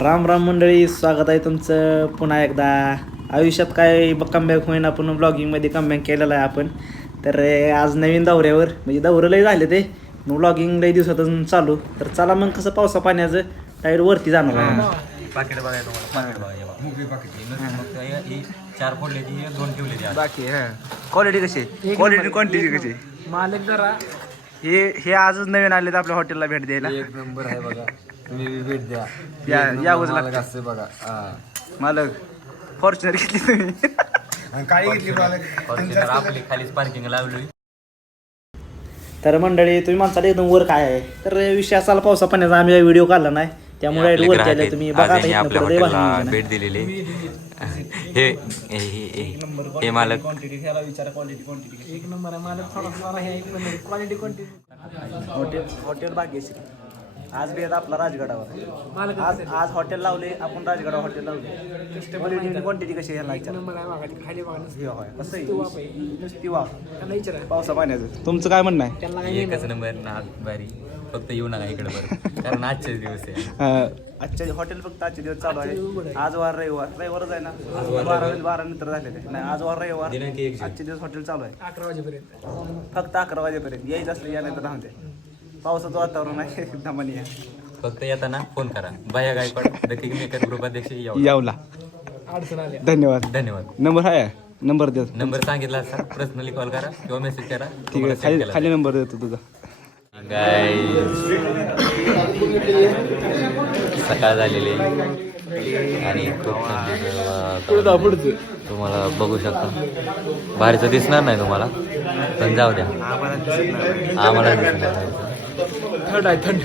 राम राम मंडळी, स्वागत आहे तुमचं पुन्हा एकदा. आयुष्यात काय कमबॅक होईना, आपण ब्लॉगिंगमध्ये कमबॅक केलेला आहे आपण. तर आज नवीन दौऱ्यावर, म्हणजे दौरं लय झाले ते, मग ब्लॉगिंग लय दिवसातून चालू. तर चला मग कसं पावसा पाण्याचं टायर वरती जाणार आहे. पाकिट बघा तुम्हाला, पाकिट बघा, हे बघा. मोठी पाकिट ही 4 फोडलेली, 2 ठेवलेली बाकी क्वालिटी कशी, क्वालिटी क्वांटिटी कशी मालक जरा हे आजच नवीन आले आपल्या हॉटेलला भेट द्यायला. एक नंबर आहे बघा. तुम्ही भेट द्या. या उजला असते बघा. मालक फॉर्च्युनर घेतली तुम्ही. काय घेतली फॉर्च्युनर आपली खालीच पार्किंग लावली. तर मंडळी, तुम्ही माणसाला एकदम वर काय आहे, तर विषय असाला पावसा पाण्याचा आम्ही व्हिडिओ काढला नाही, त्यामुळे वरती आले तुम्ही बघा. आता भेट दिलेली हे मालक एक नंबर आहे. मालक थोडा आहे, क्वालिटी क्वांटिटी. हॉटेल भाग्यश्री आज बी येत आपला राजगडावर. मालक आज हॉटेल लावले आपण, राजगडावर हॉटेल लावले. क्वांटिटी कशी ह्याला एक नंबर आहे. बघा खाली बघा कसं वाफ आहे. नुसती वाफ त्यांना विचारा, पावसा पाण्याचं. तुमचं काय म्हणणं आहे? त्यांना काही एकच नंबर ना भारी. फक्त येऊ नका इकडे बरं, कारण आजचे दिवस आहे. आजच्या हॉटेल फक्त आजचे दिवस चालू आहे. आज वार रविवारच आहे ना, 12 नंतर झालेले नाही. आज वार रविवार, दिनांक 1 आजचे दिवस हॉटेल चालू आहे 11 वाजेपर्यंत. फक्त 11 वाजेपर्यंत. यायचं असलं या, नाही तर राहते. पावसाचं वातावरण आहे, दमानी आहे. फक्त येताना फोन करा. बाया Gaikwad the king maker group अध्यक्ष यावला. अडचण आल्या. धन्यवाद. धन्यवाद. नंबर आहे, नंबर देतो. नंबर सांगितला असता पर्सनली कॉल करा किंवा मेसेज करा. ठीक आहे, खाली नंबर देतो तुझा. सकाळ झालेली आणि खूप तुम्हाला बघू शकता. बाहेरचं दिसणार नाही तुम्हाला, पण जाऊ द्या, आम्हाला दिसणार नाही. थंड आहे, थंड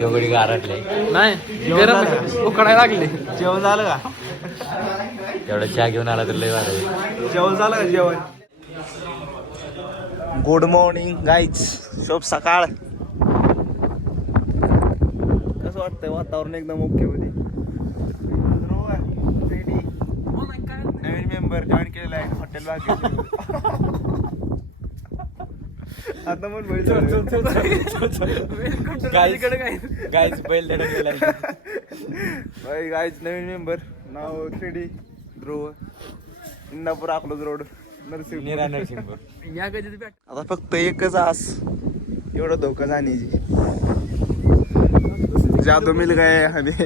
तेवढी गारटले नाही, गरम उकडायला लागले. जेवण झालं का? तेवढा चहा घेऊन आला तर लय वार. जेवण झालं का? जेवण. गुड मॉर्निंग गाईज, शुभ सकाळ. कसं वाटतंय? वातावरण एकदम ओके मध्ये. नवीन मेंबर जॉईन केलेला आहे हॉटेल बाग. आता पण गाईच बैल गाईज नवीन मेंबर, नाव 3D ध्रुव, इंदापूर अकलूज रोड, नरसिंहपूर. या कधी बॅट आता फक्त एकच आस, एवढं धोका जाण्याची. जादू मिल गए हमें.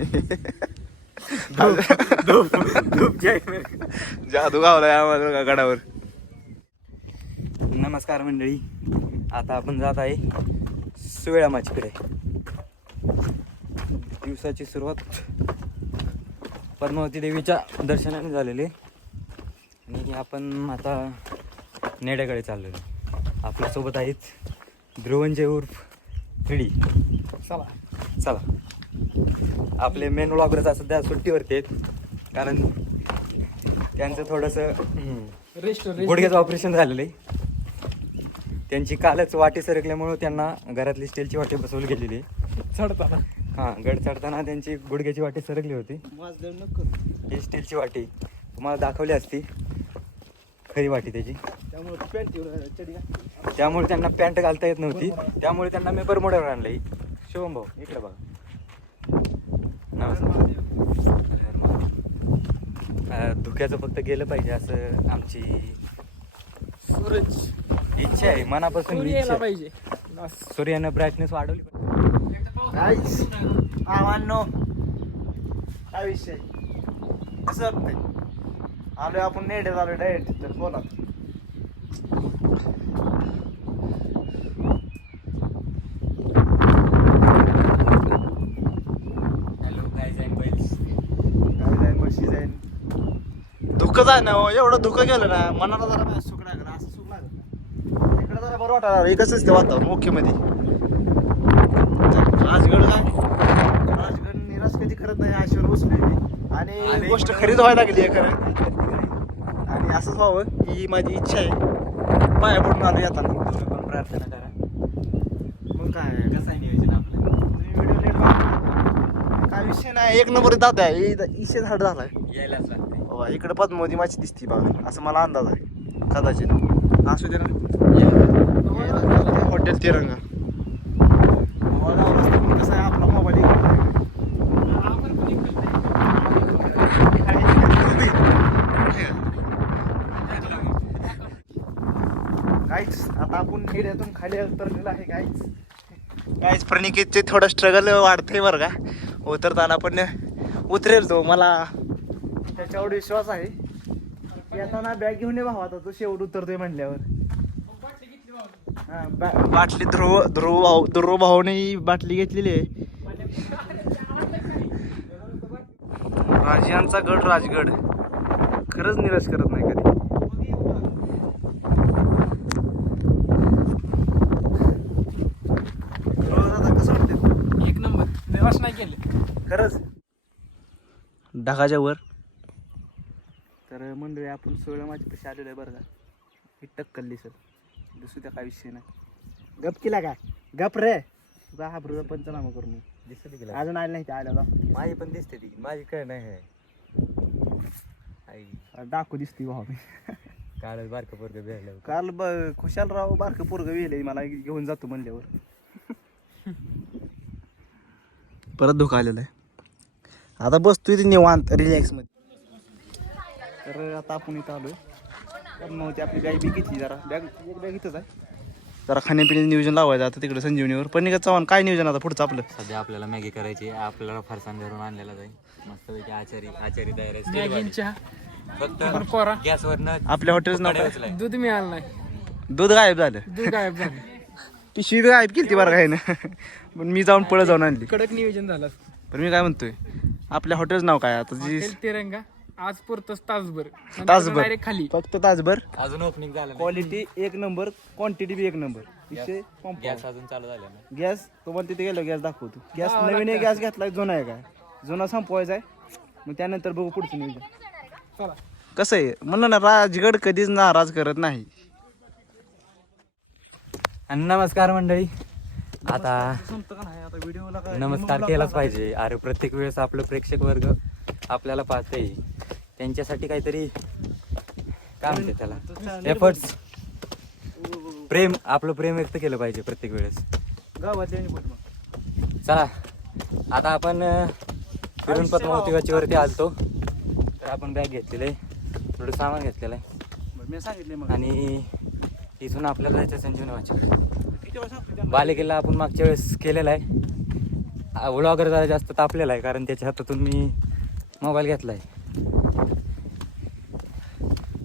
जादू गावलाय आम्हाला गडावर. नमस्कार मंडळी, आता आपण जात आहे सुवेळा माचीकडे. दिवसाची सुरुवात पद्मावती देवीच्या दर्शनाने झालेली आणि आपण आता नेड्याकडे चाललेलो. आपल्यासोबत आहेत ध्रुवंजय उर्फ 3D. चला आपले मेन व्लॉगर्स सध्या सुट्टीवरती आहेत, कारण त्यांचं थोडंसं रेस्ट गुडघ्याचं ऑपरेशन झालेलं आहे. त्यांची कालच वाटी सरकल्यामुळं त्यांना घरातली स्टीलची वाटी बसवली गेलेली आहे. चढताना गड चढताना त्यांची गुडघ्याची वाटी सरकली होती. ही स्टीलची वाटी तुम्हाला दाखवली असती, खरी वाटी त्याची. त्यामुळे त्यांना पॅन्ट घालता येत नव्हती, त्यामुळे त्यांना मी बरमोड्यावर आणलं. शुभम भाऊ इकडे बघा. नमस्कार. धुक्याचं फक्त गेलं पाहिजे असं आमची सूरज इच्छा आहे, मनापासून यायला इच्छा. पाहिजे. सूर्यानं ब्राईटनेस वाढवली. आव्हानो काय विषय, कसं वाटतंय? आलोय आपण नेट आलोय डायरेक्ट. तर बोला. Hello guys and bells. काय जाईन म्हशी जाईन. धुकं जाय ना हो, एवढं धुकं गेलं ना, मनाला जरा सुख लागलं. असं सुख लागलं इकडे जरा बरं वाटायला. एकच ते वातावरण ओके मध्ये. राजगड काय, राजगड निराश कधी करत नाही. आशेवर बसलोय मी आणि गोष्ट खरीच व्हायला लागली आहे खरं. आणि असंच व्हावं ही माझी इच्छा आहे. पाया पडून आलो येताना. तुम्ही पण प्रार्थना करा. मग काय, कसं आहे नियोजन आपलं? तुम्ही व्हिडिओ लेट बघा. काय विषय नाही, एक नंबर जात आहे. इशे झाड झालाय. यायलाच लागते. इकडे पद्मावती माझी दिसती बघा, असं मला अंदाज आहे कदाचित. असू दे ना. हॉटेल तिरंगा. कसं आहे आपला मोबाईल मेड्यातून खाली उतरलेला आहे काहीच प्रणिकेतचे थोडं स्ट्रगल वाढतंय बरं का. उतरताना पण उतरेल तो, मला त्याच्यावर विश्वास आहे. येताना बॅग घेऊन ये भावा, आता तो शेवट उतरतोय म्हणल्यावर. हा बाटली ध्रुव भाऊने बाटली घेतलेली आहे. राजांचा गड राजगड खरंच निराश करत नाही कधी. कसं वाटतं? एक नंबर, निराश नाही केले खरंच ढगाच्या वर. तर मंडळी आपण 16 माझ्यापाशी आलेलो आहे बरं का. ही टक्कल सर दुसऱ्या काय विषय नाही. गप केला का? गप रे तुझा हा बरोबर पंचनामा करून दिसते की अजून आले नाही ते आल्याला. माझी पण दिसते ती, माझी काय नाही आहे. आई डाकू दिसते भाऊ मी. काळ बारकं पोरगं भेटलं. काल खुशालराव बारकं पोरगं वेले मला घेऊन जातो म्हणल्यावर. परत धोका आलेला आहे. आता बसतोय ते निवांत रिलॅक्स मध्ये. तर आता आपण इथं आलोय. तर मग ती आपली गाई बी घेतली जरा बॅग इथंच आहे. जरा खाण्यापिण्याचं नियोजन लावायचं आता तिकडे संजीवनीवर. पण चव्हाण काय नियोजन आता पुढचं आपलं? सध्या आपल्याला मॅगी करायची. आपल्याला फरसाण घरून आणलेला जाईल मस्तपैकी. आचारी तयार आहे. मॅगींच्या फक्त कोरा गॅसवरनं आपल्या हॉटेलचं नाव काय? दूध मिळालं नाही, दूध गायब झालं. दूध गायब झालं. पिशवी गायब केली ती बरं काय ना. पण मी जाऊन पळत जाऊन आणली. कडक नियोजन झालं. पण मी काय म्हणतोय, आपल्या हॉटेलचं नाव काय आता? जी हॉटेल तिरंगा आज पुरतच तासभर तासभर खाली. फक्त तासभर. अजून ओपनिंग झालं नाही. क्वालिटी एक नंबर, क्वांटिटी बी एक नंबर. विषय गॅस अजून चालू झाला ना. गॅस तुम्हाला तिथे गेलो गॅस दाखवतो. गॅस नवीन आहे, गॅस घेतलाय, जुना आहे काय? जुना संपवायचा आहे, मग त्यानंतर बघू पुढचं नियोजन. चला कसं आहे म्हणलं ना, राजगड कधीच नाराज करत नाही. आणि नमस्कार मंडळी. आता नमस्कार केलाच पाहिजे. अरे प्रत्येक वेळेस आपलं प्रेक्षक वर्ग आपल्याला पाहते, त्यांच्यासाठी काहीतरी काय म्हणते त्याला, एफर्ट्स, प्रेम, आपलं प्रेम व्यक्त केलं पाहिजे प्रत्येक वेळेस. चला आता आपण फिरून पद्मावती गच्चीवरती आलतो. तर आपण बॅग घेतलेलं आहे, थोडं सामान घेतलेलं आहे मी सांगितले मग. आणि इथून आपल्याला जायचं संजीवनी वाचीकडे. बालेकिल्ला आपण मागच्या वेळेस केलेला आहे. व्लॉगर जरा जास्त तापलेला आहे कारण त्याच्या हातातून मी मोबाईल घेतला आहे.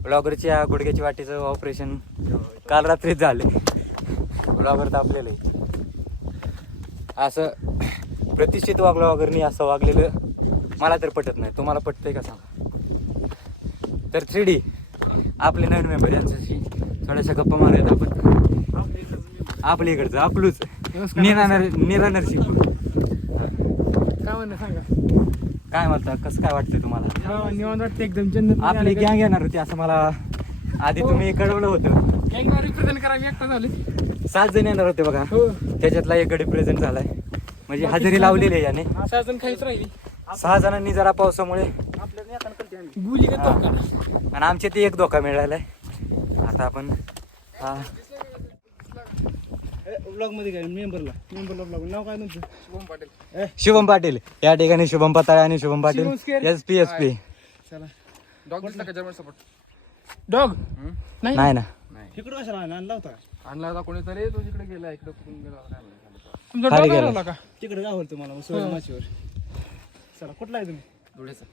व्लॉगरच्या गुडघ्याची वाटीचं ऑपरेशन काल रात्रीच झाले. व्लॉगर तापलेलं आहे. असं प्रतिष्ठित व्लॉगरनी असं वागलेलं मला तर पटत नाही. तुम्हाला पटतंय का सांगा? तर 3D आपले नवीन मेंबर यांच्याशी थोड्याशा गप्पा मारूयात आपण. आपल्या इकडचं आपलूच निरा नरसिंग. काय म्हणणं सांगा. काय म्हणता, कसं काय वाटतंय तुम्हाला? निवांत वाटतं एकदम. जन्नत आपली गँग येणार होती असं मला आधी तुम्ही कळवलं होतं. रिप्रेझेंट करा. मी एकटा झाले. 7 जण येणार होते बघा. हो, त्याच्यातला एक गडी प्रेझेंट झालाय, म्हणजे हजेरी लावलेली आहे याने. 6 जण खालीच राहिली. 6 जणांनी जरा पावसामुळे गुली का धोका. आणि आमच्या ते एक धोका मिळालाय. आता आपण हा ब्लॉग मध्ये काय मेंबरला ब्लॉग नाव काय तुमचं? शुभम पाटील. शुभम पाटील या ठिकाणी. शुभम पताळे आणि शुभम पाटील SP. चला डॉग दिसला का? जर्मन सपोर्ट डॉग नाही नाही ना, तिकडं कशाला आणला होता? आणला होता कोणीतरी. तो तिकडे गेला. इकडे कुठून गेला तुमचा खाली डॉग गेला. आणला का? तिकडे गावल तुम्हाला सोळा माचीवर. चला कुठला आहे तुम्ही? धुळेचा.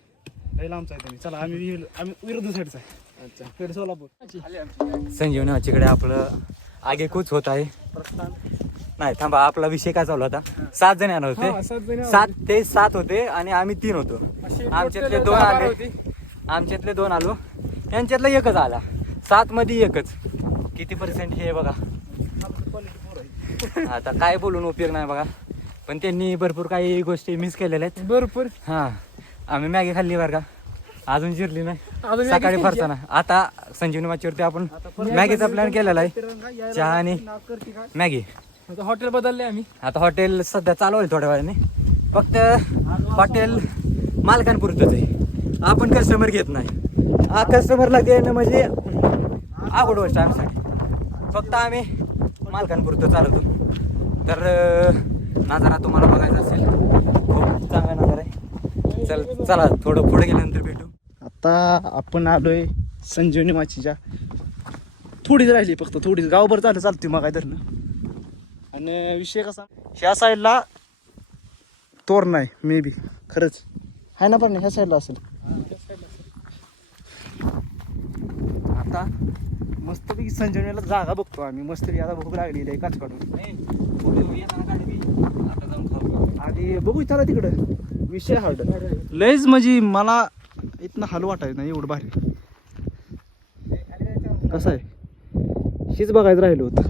लई लांबचा आहे तुम्ही. चला आम्ही विरुद्ध साईडचा आहे. अच्छा. इकडे सोलापूर. संजीवनी वाचीकडे आपलं आगेकूच होत आहे. प्रस्थान नाही थांबा, आपला विषय काय चालू होता? 7 जण येणार हा, होते. 7 जण 7 ते 7 होते आणि आम्ही 3 होतो. अशी आमच्यातले total 2 12 आले. होती. आमच्यातले 2 आलो, यांच्यातला एकच आला. 7 मध्ये एकच. किती % हे बघा. आता काय बोलून उपयोग नाही बघा. पण त्यांनी भरपूर काही गोष्टी मिस केलेल्या आहेत. भरपूर. हा, आम्ही मॅगी खाल्ली बरं का, अजून जिरली नाही. अजून मॅगी सकाळी खायची. फरसाना. आता संजीवनी माचीवरती आपण मॅगीचा प्लॅन केलेला आहे. चहा आणि मॅगी. आता हॉटेल बदलले आम्ही. आता हॉटेल सध्या चालू आहे थोड्या वेळाने. फक्त हॉटेल मालकांपुरतंच आहे, आपण कस्टमर घेत नाही. कस्टमरला देणं म्हणजे अवघड गोष्ट आमच्यासाठी. फक्त आम्ही मालकांपुरतं चालवतो. तर नजारा तुम्हाला बघायचा असेल, खूप चांगला नजारा आहे. चला थोडं पुढे गेल्यानंतर भेटू. आता आपण आलोय संजीवनी माचीच्या थोडीच राहिली फक्त थोडीच गावभर झालं चालते मग काय धरणं. आणि विषय कसा ह्या साईडला तोरण आहे मे बी खरंच आहे ना पण ह्या साईडला असेल. आता मस्तपैकी संजीवनीला जागा बघतो आम्ही मस्तपैकी. आता भूक लागलेली आहे काच काढून आणि बघू चला तिकडं. विषय हार्ड लयच म्हणजे मला इथनं हालू वाटायचं नाही एवढं भारी. कसं आहे हीच बघायचं राहिलं होतं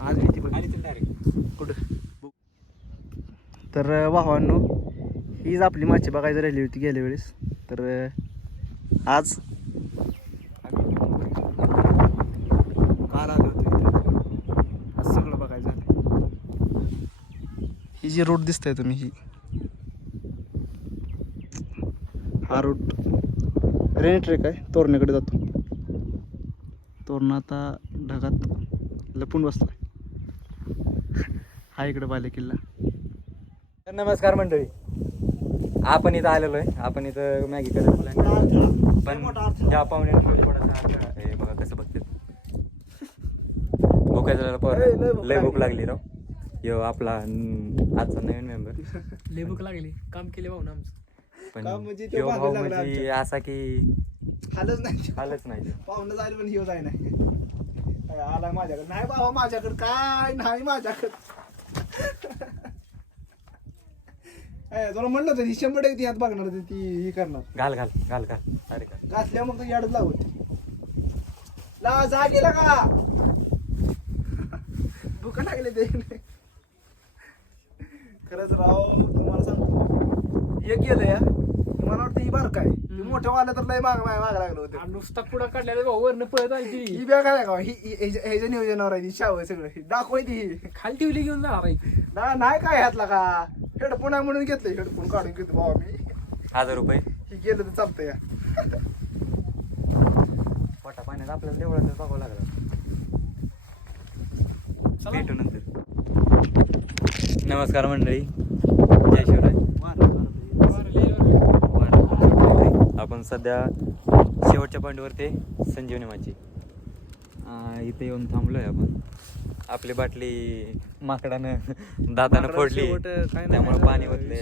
आज भीती कुठं. तर भावांनो हीच आपली माची बघायचं राहिली होती गेल्या वेळेस. तर आज काल आलो होतो इथे. आज सगळं बघायचं झालं. ही जी रोड दिसताय तुम्ही ही हा रूट रेनी ट्रेक आहे. तोरण्याकडे जातो. तोरणा आता ढगात लपून बसलाय. हा इकडे बाले किल्ला. तर नमस्कार मंडळी, आपण इथं आलेलो आहे. आपण इथं मॅगी करायला पण ह्या पाहुणे थोडासा हे बघा कसं बघते भूकायचं पोरं लय भूक लागली राव. यो आपला आजचा नवीन मेंबर लय भूक लागली काम केले भाऊ ना आमचं. पण काम म्हणजे तो ह्यो मागे भाऊ लागला म्हणजे असा की हालच नाही हालच नाही. पाहुणं जायला पण हिव जाय नाही. आला माझ्याकडे नाही बाबा माझ्याकडे काय नाही माझ्याकडे. तुला म्हणलं होतं 100% ती हात बघणार होती ती ही करणार. घाल घाल घाल घाल अरे घाल घातल्या मग तो याडच लावत ला जा गेला का भूक लागले ते. खरंच राव तुम्हाला सांगतो एक गेलं या मला वाटतं ही बार काय मोठं वाला तर लय माग लागलं होतं. आणि नुसता पुढा काढलेला भाऊ वरनं पळत आली ती. ही बॅग आहे का ह्याच्या नियोजनावर आहे ती शाव सगळं दाखवाय ती खाली ठेवली घेऊन जाणार आहे. नाही काय ह्यातला का हेडफोन आहे म्हणून घेतलं. हेडफोन काढून घेतो भावा मी. 1000 रुपये हे गेलं तर चालतं या. पोटा पाण्यात आपल्याला तेवढं बघावं लागलं. भेटू नंतर. नमस्कार मंडळी, जय शिवराय. आपण सध्या शेवटच्या पॉईंटवर ते संजीवनी माची इथे येऊन थांबलोय आपण. आपली बाटली माकडानं दातानं फोडली त्यामुळे पाणी ओतले.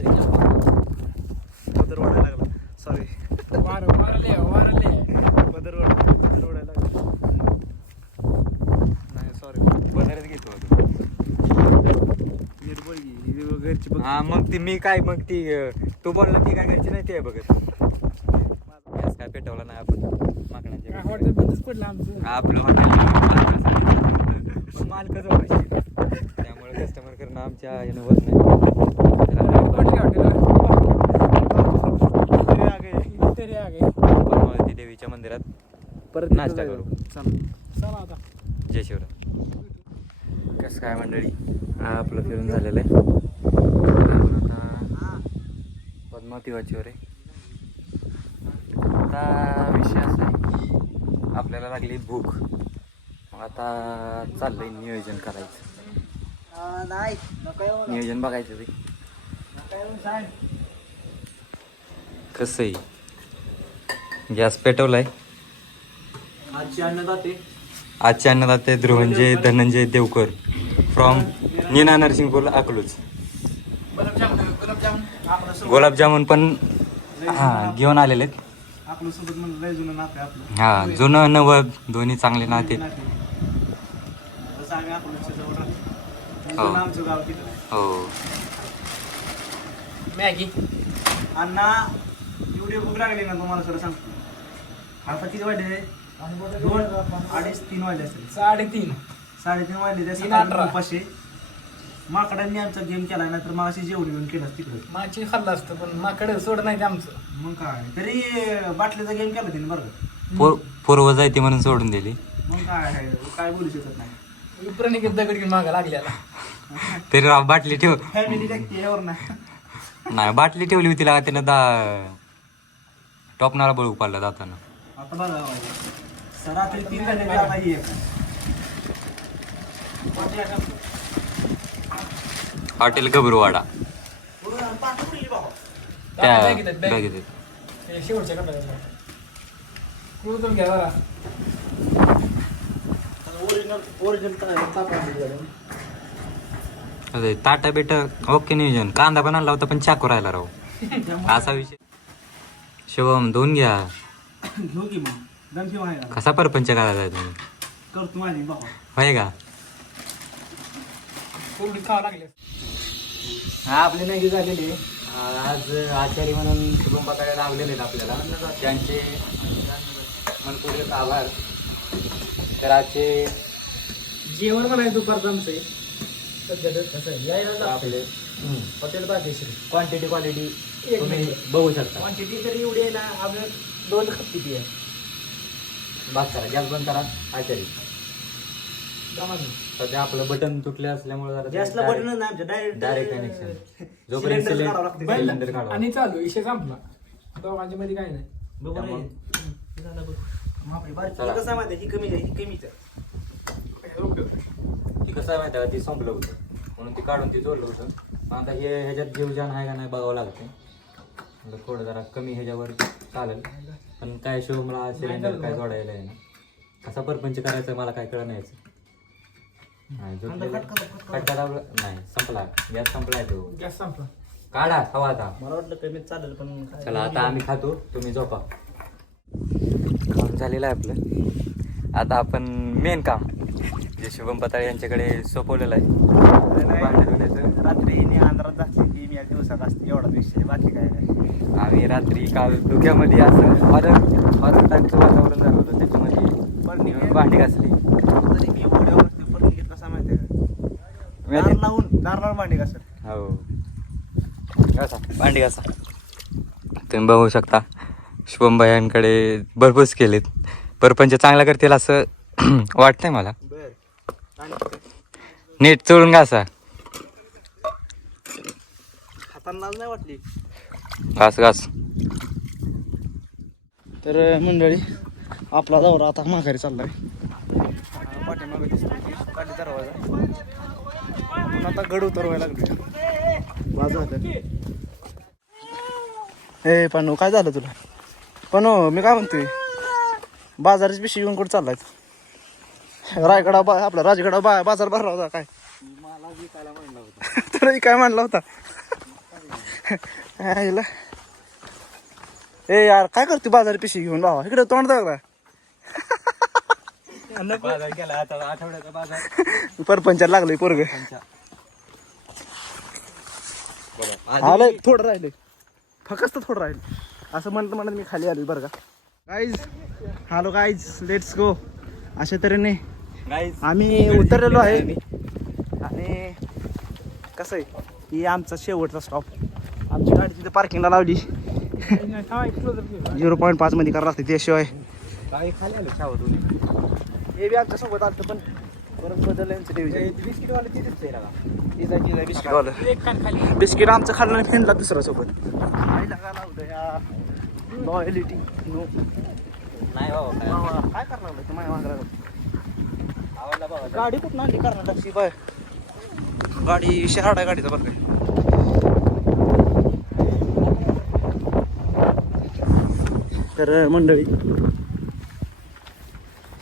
पदर ओढायला लागला. सॉरी वारले पदर ओढायला लागला. नाही सॉरी बदलच घेतो निर्बळ घरची बघ. हा मग ती मी काय मग ती तू बोलला ती काय घरची नाही ते बघत. गॅस काय पेटवला नाही आपण माकडांच्या हॉटेल बंदच पडलं आमचं. आपलं हॉटेल मालकच व्हायचे त्यामुळे कस्टमर करणं आमच्या ह्यानं होत नाही. तरी आगे पद्मावती देवीच्या मंदिरात परत नाश्ता करू. चला आता. जय शिवराय. कसं काय मंडळी, हा आपलं फिरून झालेलं आहे. आता पद्मावती वाचीवर आहे. आता विषय असा आहे आपल्याला लागली भूक. मग आता चाललंय नियोजन करायचं. नाही नियोजन बघायचं ते कसं आहे. गॅस पेटवलाय. आजची अन्नदाते आजचे अन्नदाते ध्रुवंजय धनंजय देवकर फ्रॉम नीना नरसिंगपूर अकलूज. गुलाबजामुन पण हां घेऊन आलेले आहेत. आपलं सोबत म्हणलं लय जुनं नातं आहे आपलं. हां जुनं नवं दोन्ही चांगले नाते. तसं आम्ही आपलं जवळ राहतो. हो. आमचं गाव तिथं आहे. हो मॅगी अण्णा एवढी भूक लागली ना तुम्हाला खरं सांगतो. आता किती वाजले 2, 2:30, 3 वाजले असेल. 3:30 3:30 वाजले. त्या 3:18. उपाशी माकडांनी आमचा गेम केला नाही तर मग अशी जेवढी घेऊन केलं तिकडे माची खाल्लं असतं पण माकडं सोड नाही ते आमचं. मग काय तरी बाटलीचा गेम केला तिने बरं का. पूर्व जायती म्हणून सोडून दिली. मग काय बोलू शकत नाही. विप्रणिकेत दगड घेऊन मागं लागल्याला. तरी बाटली ठेव फॅमिली टॅक्सी यावर नाही. नाही बाटली ठेवली होती लागा त्यानं टॉपनाला बळू पाडला जाताना. आता बघा रात्री 3 घंटे हॉटेल गबरूवाडा त्या बॅगेत आहेत, बॅगेत आहेत. हे शेवटच्या कपड्याला कुठून घ्या बरा. अरे ताटा बेटा ओके नियोजन. कांदा पण आणला होता पण चाकू राहिला राव. असा विषय. शिवम दोन घ्या. घेऊ की मग दम ठेवा आहे कसा परपंच करायचा आहे तुम्ही करतो माझी बाबा. होय का? कोंबडी खावं लागले. हा आपली नाही झालेली. आज आचारी म्हणून शुभम बघायला लावलेले आहेत आपल्याला. त्यांचे मनपूर्वक आभार. तर आजचे जेवण म्हणायचं दुपारचं आमचं आहे. सध्या तर कसं आहे यायला आपले हॉटेल भाग्यश्री क्वांटिटी क्वालिटी तुम्ही बघू शकता. क्वांटिटी तरी एवढी आहे ना आपल्या 2 कप किती आहे बात करा गॅस बंद करा. आचारी प्रमाणे. सध्या आपलं बटन तुटले असल्यामुळे गॅसला बटन नाही आमच्या डायरेक्ट डायरेक्ट कनेक्शन. जोपर्यंत काढावं लागतं. सिलेंडर काढा. आणि चालू विषय संपला. दोघांच्या मध्ये काय नाही. बरोबर आहे. झालं बघ. बापरे, बारीक. चला. कसं आहे माहिती आहे? ही कमी आहे, ही कमीच आहे. ती कसं आहे माहिती आहे का? ती संपलं होतं म्हणून ती काढून ती जोडलं होतं. मग आता हे ह्याच्यात जीवजान आहे का नाही बघावं लागतं. म्हणजे थोडं जरा कमी ह्याच्यावर चालेल. पण काय शिवमला सिलेंडर काय जोडायला आहे ना. कसा परपंच करायचं मला काय कळलं नाही. खटका दाबला नाही संपला. गॅस संपलाय तो. गॅस संपला. काढा हवा आता. मला वाटलं कमीच चालेल पण काय. चला आता आम्ही खातो तुम्ही झोपा. काम झालेलं आहे आपलं. आता आपण मेन काम जे शुभम पताळे यांच्याकडे सोपवलेलं आहे भांडे धुण्याचं. रात्री अंधारात जाते की मी 1 दिवसात असते एवढाच विषय बाकी काय नाही. आम्ही रात्री काल धुक्यामध्ये असं हॉरर टाईपचं वातावरण झालं होतं. त्याच्यामध्ये भांडी घासली. तरी मी एवढ्यावर पण घेत कसा माहिती आहे का? दार लावून भांडी कसं हो घासा भांडी घासा. तुम्ही बघू शकता शुभम भाईंकडे भरपूर केलेत. परपंच चांगला करतील असं वाटतंय मला. नीट चोळून घासा. हाताला लाज नाही वाटली. घास घास. तर मंडळी आपला दौरा आता माघारी चाललाय. पाठीमागे दिसतोय खाली दरवाजा. पण आता गड उतरवायला लागले. बाजू हे पणू काय झालं तुला? पणू मी काय म्हणतोय बाजाराची पिशवी घेऊन कुठं चाललाय? रायगडा आपला राजगडा बाजार भरला होता काय? मला विकायला म्हणला होता. तुला काय म्हणला होता? ए यार काय करते बाजार पिशवी घेऊन बाबा इकडे तोंड दाखवा. बाजार केला आता आठवड्याचा बाजार. परपंचाला लागलोय पोरग. आलंय थोडं राहिले फक्त थोडं राहिले. असं म्हणत मी खाली आलोय बरं का guys. Hello guys let's go. अशा तऱ्हेने आम्ही उतरलेलो आहे. आणि कसं आहे ही आमचा शेवटचा स्टॉप. आमची गाडी तिथे पार्किंगला लावली. 0.5 मध्ये करावं लागते त्याशिवाय. खाली आलो शावतून. हे बी आमच्या सोबत आलं पण परत बदललं यांचं डिव्हिजन. बिस्किटवाले तिथेच आहे बिस्किटवालं बिस्किट आमचं खाल्लं फेनला दुसऱ्या सोबत. लॉयलिटी नो नाही बाबा काय करणार होतं माझ्या मागं आवडला बाबा. गाडी कुठं आणली कर्नाटकची बाय. गाडी शहाड आहे गाडीचा बरं काय. तर मंडळी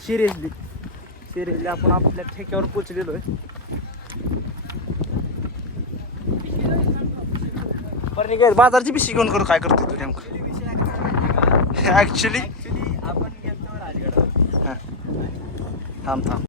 सिरियसली आपण आपल्या ठेक्यावर पोचलेलो आहे. बरं काय बाजारची पिशवी घेऊन करू काय करतो तू नेमकं? ऍक्च्युली आपण गेलो राजगड. थांब